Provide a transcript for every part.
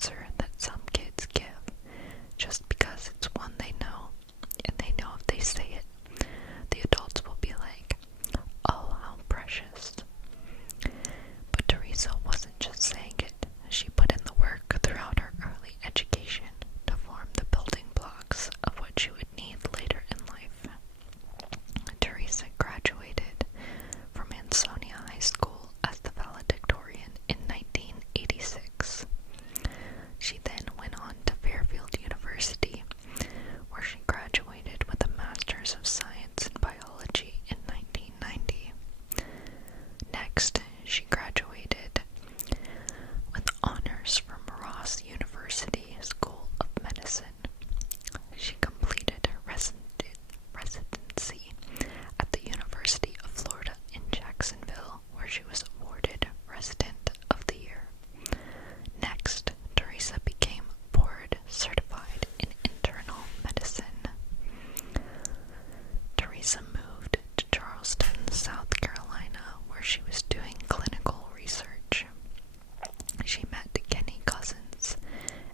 answer that some kids give just because it's one they know, and they know if they say it, the adults will be like, "Oh, how precious." But Teresa wasn't just saying it. She put in the work throughout her early education to form the building blocks of what she would need later in life. Teresa graduated from Ansonia High School as the valedictorian in 1986. She then went on to Fairfield University, where she graduated with a Master's of Science in Biology in 1990. Next, she graduated with honors from Ross University School of Medicine. She completed her residency at the University of Florida in Jacksonville, where she was awarded Resident of the Year. Next, Teresa became board certified in internal medicine. Teresa moved to Charleston, South Carolina, where she was doing clinical research. She met Kenny Cousins,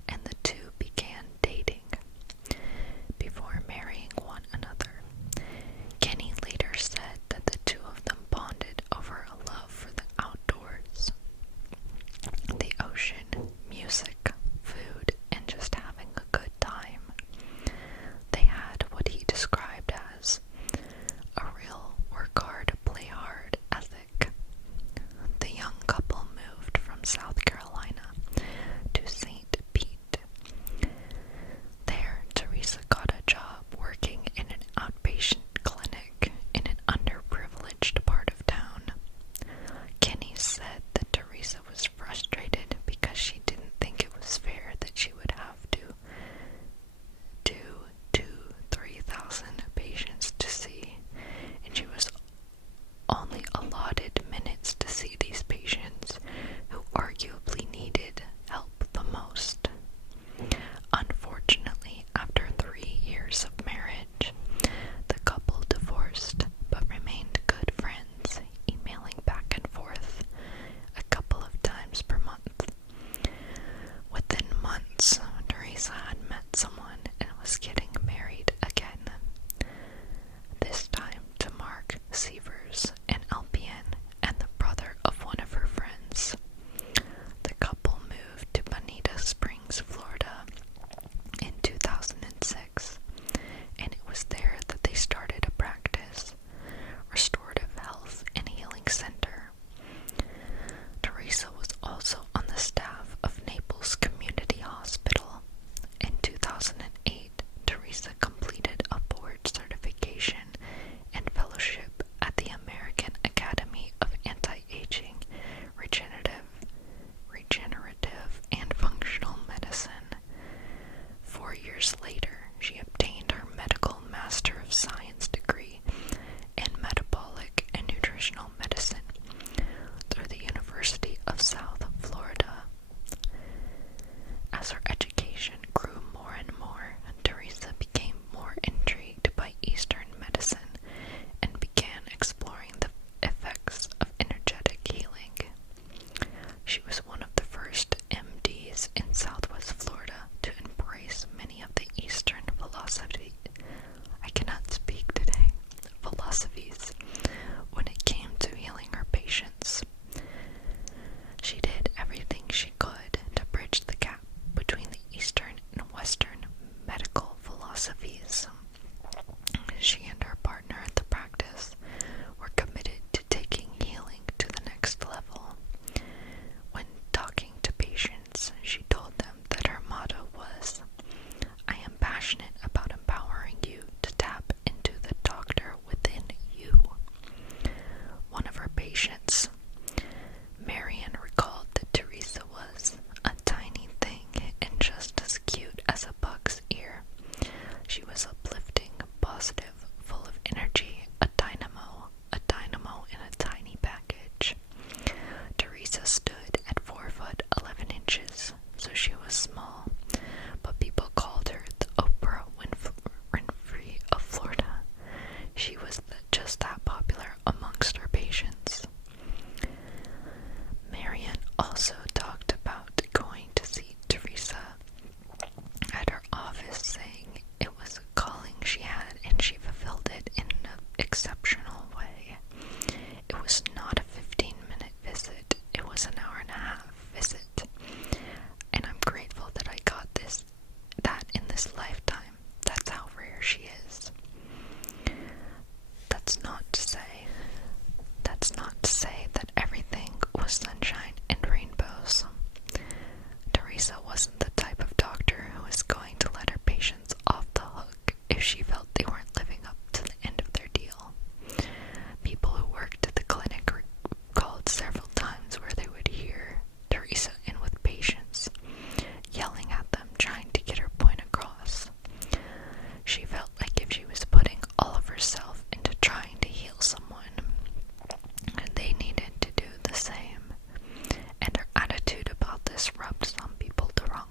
and the two began dating before marrying one another. Kenny later said that the two of them bonded over a love for the outdoors, the ocean, music, food, and just having a good time. They had what he described as a real work hard, play hard ethic. The young couple moved from South Carolina to St. Pete. There, Teresa got a job working in an outpatient clinic in an underprivileged part of town. Kenny said that Teresa was frustrated because she didn't think it was fair that she would have to do 3,000 patients to see, and she was only allotted minutes to see these patients who arguably needed help the most. Unfortunately, after 3 years of marriage, the couple divorced but remained good friends, emailing back and forth a couple of times per month. Within months, Teresa had met someone and was getting married again. This time to Mark Sievers, an LPN and the brother of one of her friends. The couple moved to Bonita Springs, Florida in 2006, and it was there that they started a practice, Restorative Health and Healing Center. Teresa was also on the staff of Naples Community Hospital. In 2008, Teresa completed a board certification and fellowship at the American Academy of Anti-Aging, Regenerative and Functional Medicine. 4 years later, she obtained her Medical Master of Science degree in Metabolic and Nutritional Medicine through the University of South Florida. As her education grew more and more, Teresa became more intrigued by Eastern medicine and began exploring the effects of energetic healing. She was one of the first MDs in Southwest Florida to embrace many of the Eastern philosophies when it came to healing her patients. She did everything she could to bridge the gap between the Eastern and Western medical philosophies. She and her partner at the practice were committed to taking healing to the next level. When talking to patients, she told them grateful that I got that in this lifetime. That's how rare she is. That's not to say that everything was sunshine and rainbows. Teresa wasn't the type of doctor who was going to let her patients off the hook if she felt they weren't living up to the end of their deal. People who worked at the clinic recalled several times where they would hear Teresa in with patients, yelling at them, trying to get her point across. She felt like if she was putting all of herself into trying to heal someone, they needed to do the same, and her attitude about this rubbed some people the wrong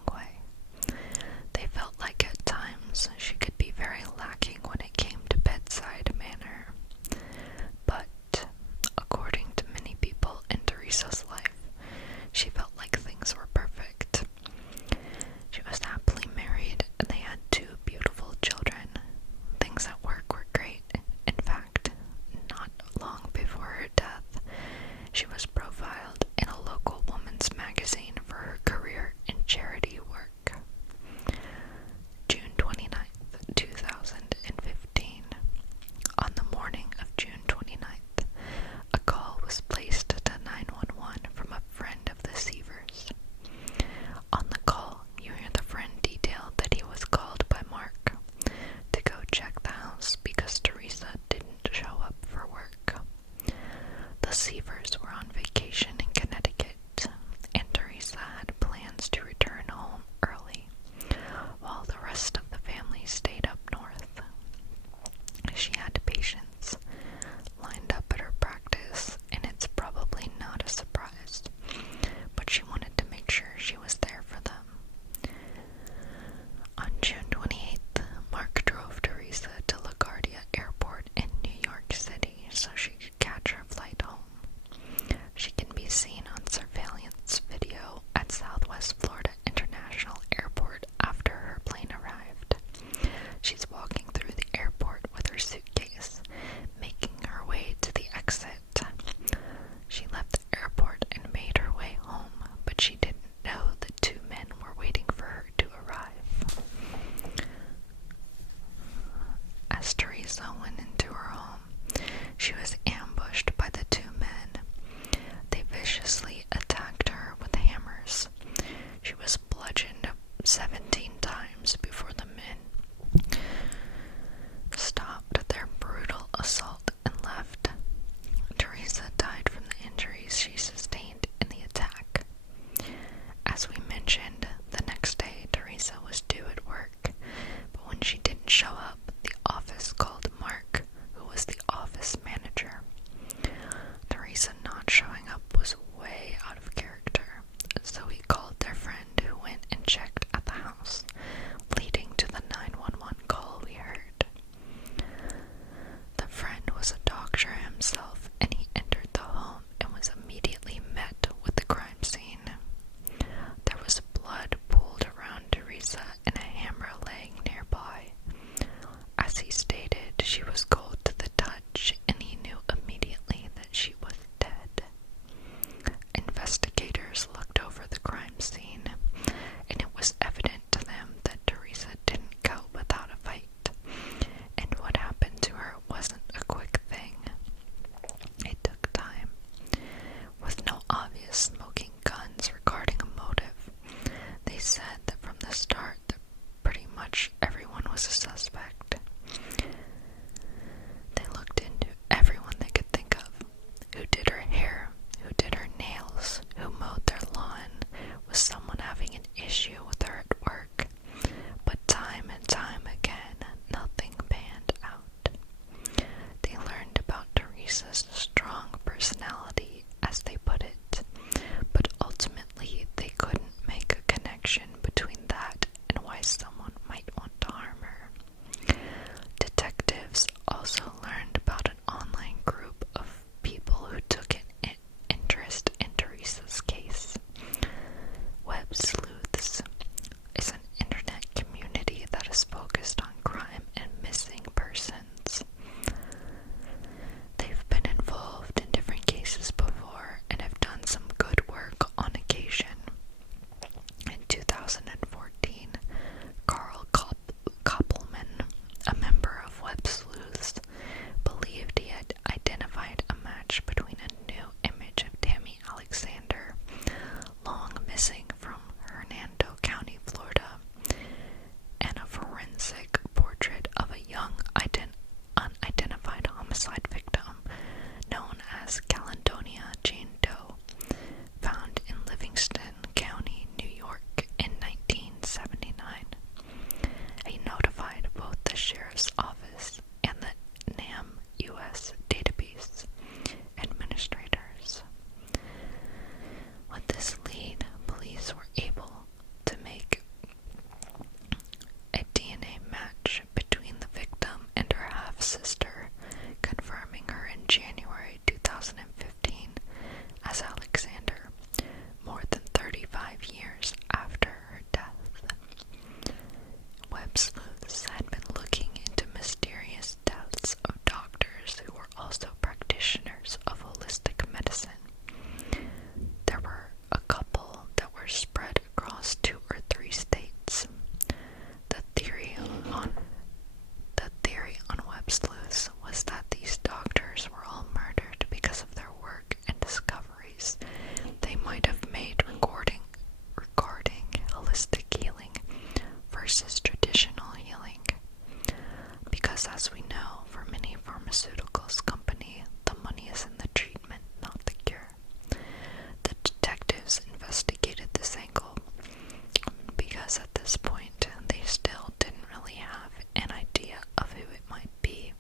because at this point they still didn't really have an idea of who it might be,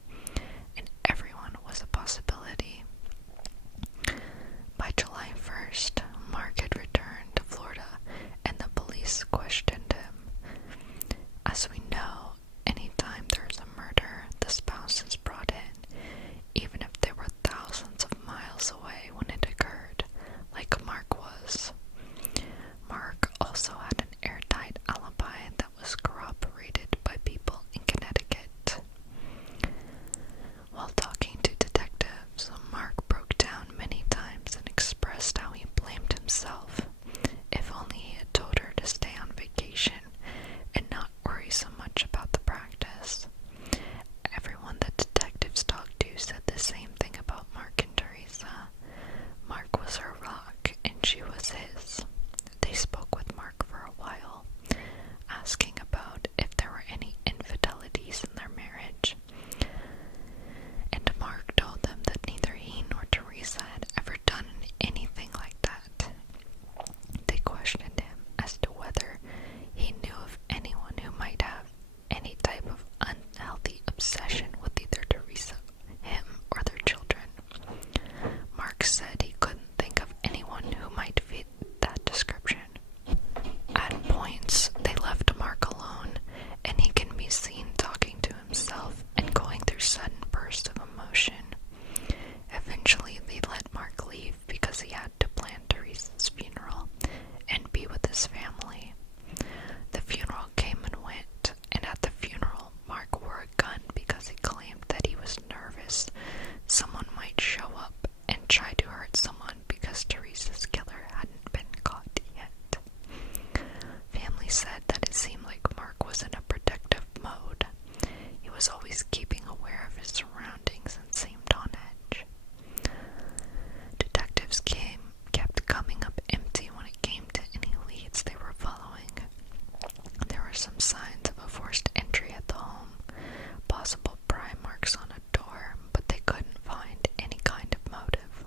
and everyone was a possibility. By July 1st, Mark had returned to Florida and the police questioned him. As we know, anytime there's a murder, the spouse is brought in, even if they were thousands of miles away when it occurred, like Mark was. Mark also had an airtight alibi that was corroborated by people in Connecticut. While talking to detectives, Mark broke down many times and expressed how he blamed himself. If only he had told her to stay on vacation and not worry so much about the practice. Everyone that detectives talked to said the same thing about Mark and Teresa. Mark was her rock, and she was his. They spoke with Mark for a while, asking about if there were any infidelities in their marriage. And Mark told them that neither he nor Teresa had ever done anything like that. They questioned him as to whether he knew of anyone who might have any type of unhealthy obsession with either Teresa, him, or their children. Mark said he couldn't think of anyone who might fit that description. At points, they left Mark alone, and he can be seen talking to himself and going through sudden bursts of emotion. Eventually, they let Mark leave because he had to plan Teresa's funeral and be with his family. The funeral came and went, and at the funeral, Mark wore a gun because he claimed that he was nervous someone might show up and try to hurt someone because Teresa's killer hadn't been caught yet. Family said that it seemed like Mark was in a protective mode. He was always keeping aware of his surroundings and seemed on edge. Detectives kept coming up empty when it came to any leads they were following. There were some signs of a forced entry at the home, possible pry marks on a door, but they couldn't find any kind of motive.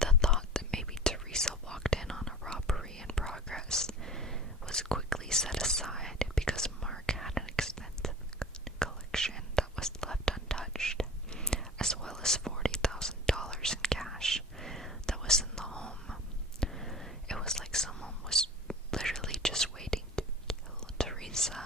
The thought that maybe Teresa walked in on a robbery in progress was quickly set aside because Mark had an extensive collection that was left untouched, as well as $40,000 in cash that was in the home. It was like someone was literally just waiting to kill Teresa.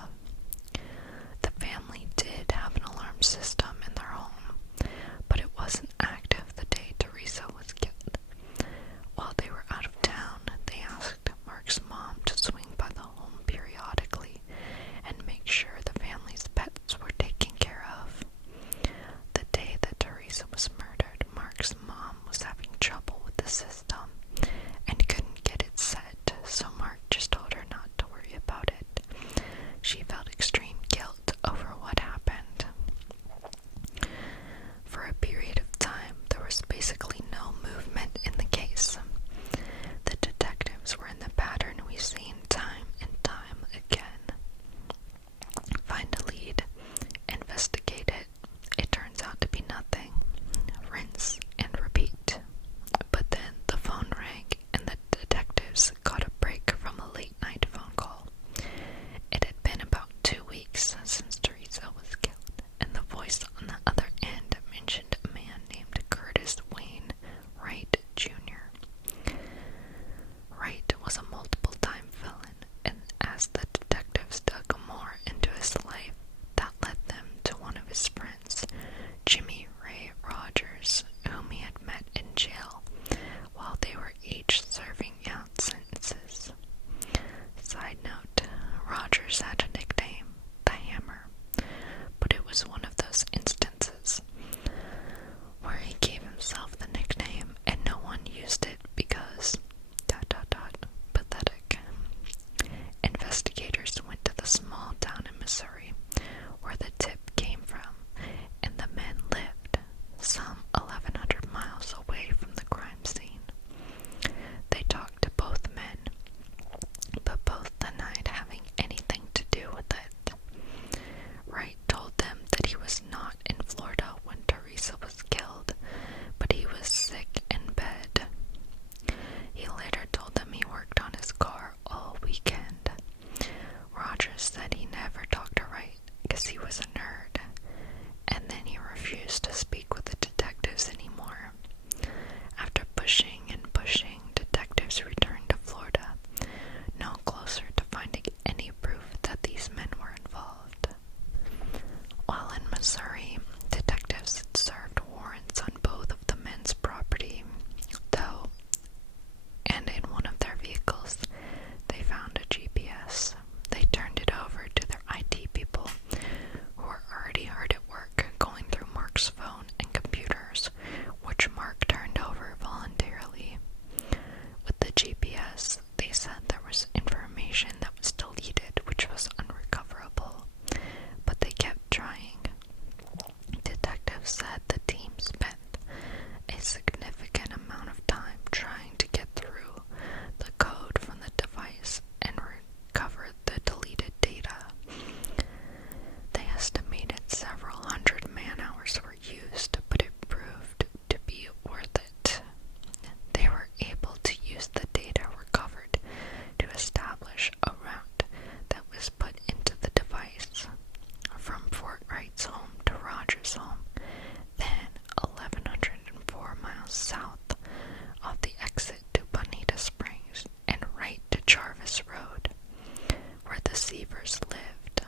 Sievers lived.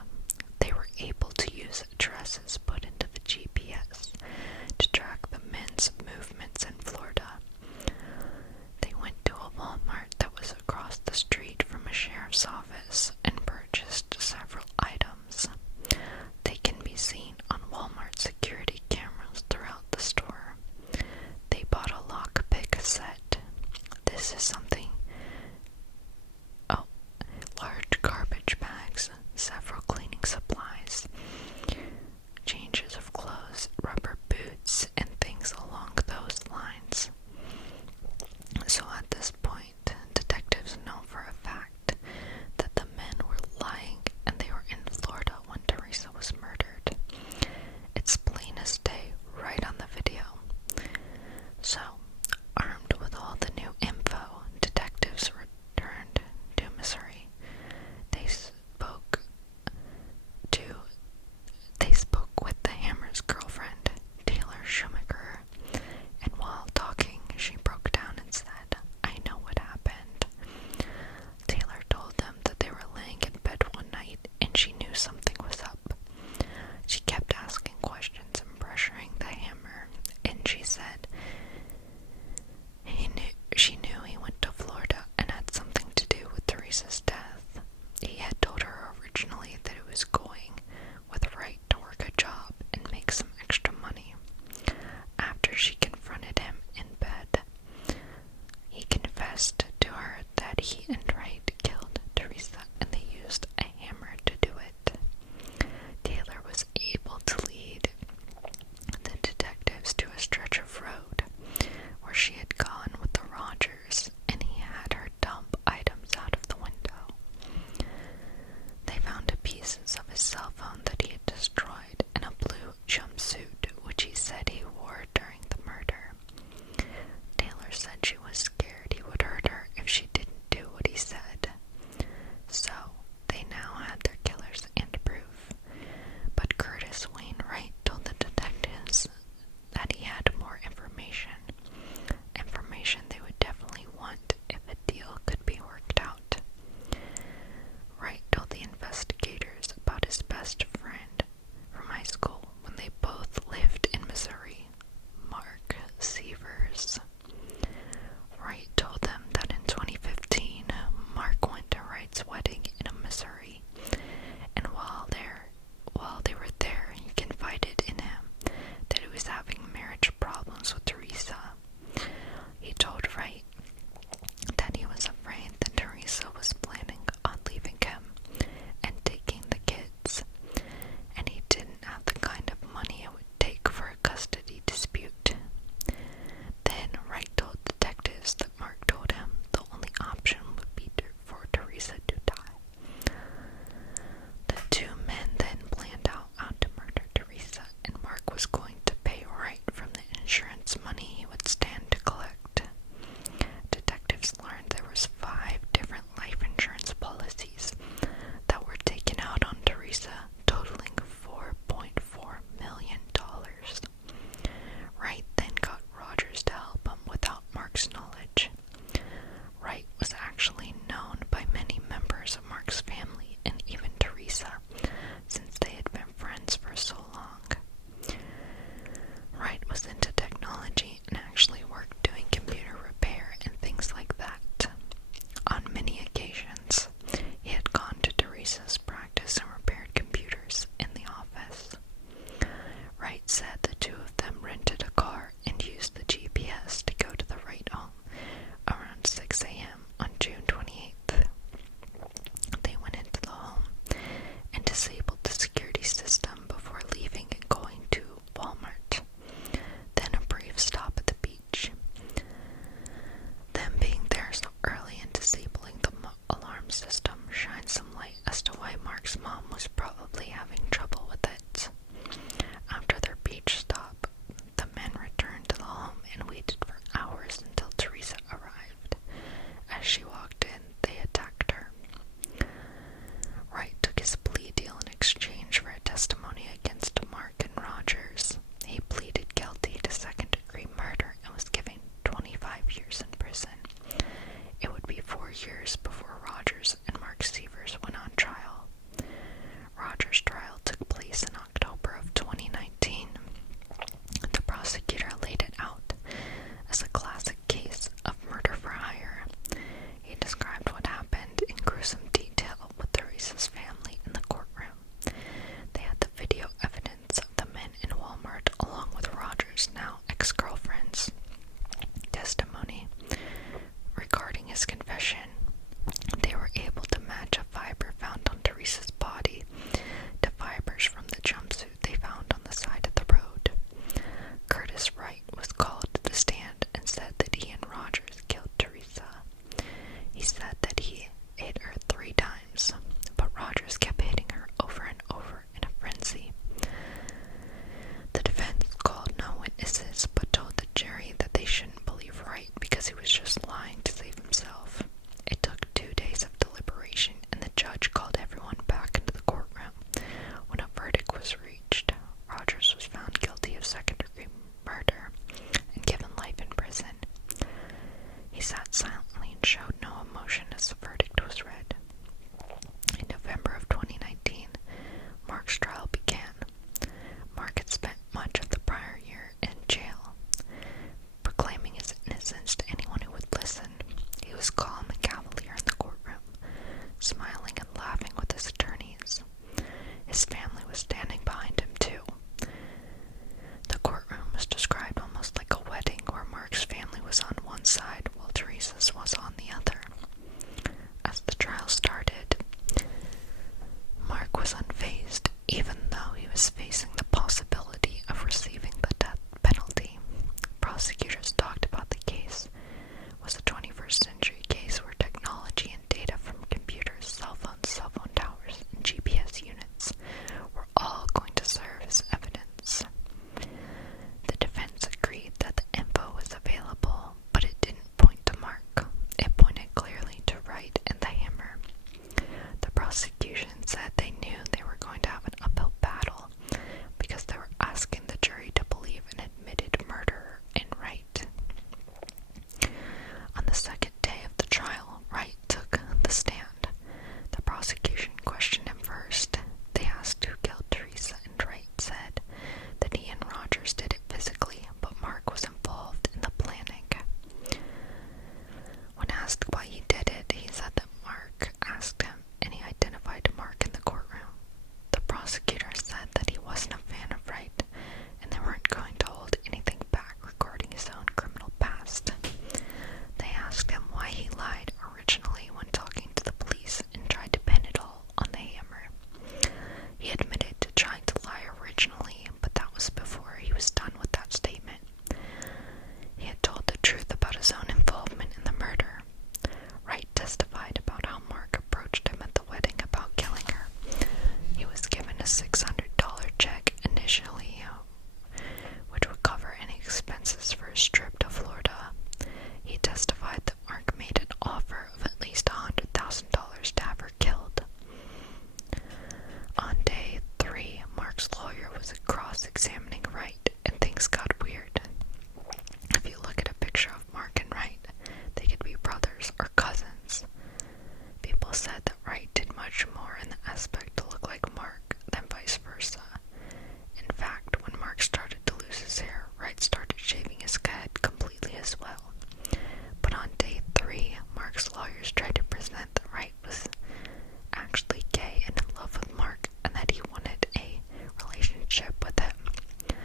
They were able to use addresses put into the GPS to track the men's movements in Florida. They went to a Walmart that was across the street from a sheriff's office and purchased several items. They can be seen on Walmart security cameras throughout the store. They bought a lockpick set. This is something. Large garbage bags, several cleaning supplies, changes of clothes, rubber boots, and things along those lines. So at this point, detectives know for a fact that the men were lying and they were in Florida when Teresa was murdered. It's plain as day right on the video. So, armed with all the new info, detectives returned to Missouri. They spoke with the Hammer's girlfriend, Taylor Schumacher, and while talking, she broke down and said, "I know what happened." Taylor told them that they were laying in bed one night and she knew something was up. She kept asking questions and pressuring the Hammer, and she said she knew he went to Florida and had something to do with Teresa's death. He had told her originally that he was going with Wright to work a job and make some extra money. After she confronted him in bed, he confessed to her that he and Wright killed Teresa and they used a hammer to do it. Taylor was able to lead the detectives to a stretch of road where she had gone with the Rogers, and he had her dump items out of the window. They found pieces of his cell phone that he had destroyed and a blue jumpsuit which he said he wore during the murder. Taylor said she was scared he would hurt her if she didn't do what he said. So, they now had their killers and proof. But Curtis Wainwright told the detectives that he had more information. Information they would definitely want if a deal could be worked out. Wright told the investigators about his best friend from high school when they both lived in Missouri, Mark Sievers. Wright told them that in 2015, Mark went to Wright's wedding in Missouri, and while they were there, he confided in him that he was having marriage problems with Teresa. He told Wright that he was afraid that Teresa was planning on leaving him and taking the kids, and he didn't have the kind of money it would take for a custody dispute. Then Wright told detectives that Mark told him the only option would be for Teresa to die. The two men then planned out how to murder Teresa, and Mark was going to pay Wright from the insurance money he would stand to collect. Detectives learned there was 5 different life insurance policies that were taken out on Teresa, totaling $4.4 million. Wright then got Rogers to help him without Mark's knowledge. Wright was actually known by many members of Mark's family and even Teresa, since they had been friends for so long. Wright was into technology and actually worked doing computer repair and things like that. On many occasions, he had gone to Teresa's practice and repaired computers in the office. Wright said the two of them rented a car and used the GPS to go to the Wright home around 6 a.m. on June 28th. They went into the home and disabled the security system before leaving and going to Walmart, then a brief stop at the beach. Them being there so early and disabling the alarm system shines some light as to why Mark's mom was probably having trouble with it. After their beach stop, the men returned to the home and waited for hours until Teresa arrived. As she walked in, they attacked her. Wright took his plea deal in exchange for a testimony against Mark and Rogers. He pleaded guilty to second-degree murder and was given 25 years in prison. It would be 4 years before Rogers and Mark Sievers went on trial. his family was standing behind him too. The courtroom was described almost like a wedding where Mark's family was on one side while Teresa's was on the other. As the trial started, Mark was unfazed, even though he was facing the possibility of receiving the death penalty. Prosecutors talked about the case was a 21st century case where technology and data from computers, cell phone towers, and GPS units were all going to serve as evidence. The defense agreed that the info was available, but it didn't point to Mark. It pointed clearly to Wright and the hammer. The prosecution said they knew they were going to have an uphill battle because they were asking the jury to believe an admitted murderer in Wright. On the second day of the trial, Wright took the stand. The prosecution questioned him first. They asked who killed Teresa, and Wright said that he and Rogers did it physically, but Mark was involved in the planning. When asked why he did it, he said that Mark asked him, and he identified Mark in the courtroom. The prosecutor said that he wasn't a fan of Wright, and they weren't going to hold anything back regarding his own criminal past. They asked him why he lied originally when talking to the police and tried to pin it all on the hammer. He admitted to trying to lie originally, but that was before he was done with that statement. He had told the truth about his own involvement in the murder. Wright testified about how Mark approached him at the wedding about killing her. He was given a $600 check initially, which would cover any expenses for his trip to Florida. He testified that Mark made an offer of at least $100,000 to have her killed. On day 3, Mark's lawyer was cross-examining Wright, and things got weird. If you look at a picture of Mark and Wright, they could be brothers or cousins. People said that Wright did much more in the aspect to look like Mark than vice versa. In fact, when Mark started to lose his hair, Wright started shaving his head completely as well. But on day 3, Mark's lawyers tried to present that Wright was actually gay and in love with Mark, and that he wanted a relationship with him.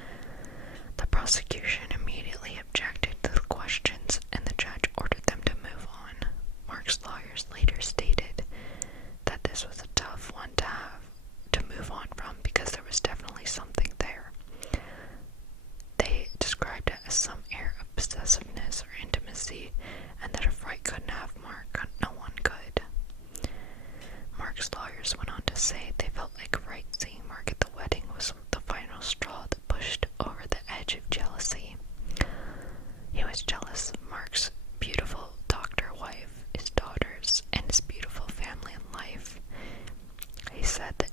The prosecution immediately objected to the questions, and the judge ordered them to move on. Mark's lawyers later stated that this was a tough one to move on from because there was definitely something there. They described it as some air of possessiveness or intimacy, and that if Wright couldn't have Mark, no one could. Mark's lawyers went on to say they felt like Wright seeing Mark at the wedding was the final straw that pushed over the edge of jealousy. He was jealous of Mark's beautiful doctor wife, his daughters, and his beautiful family and life. He said that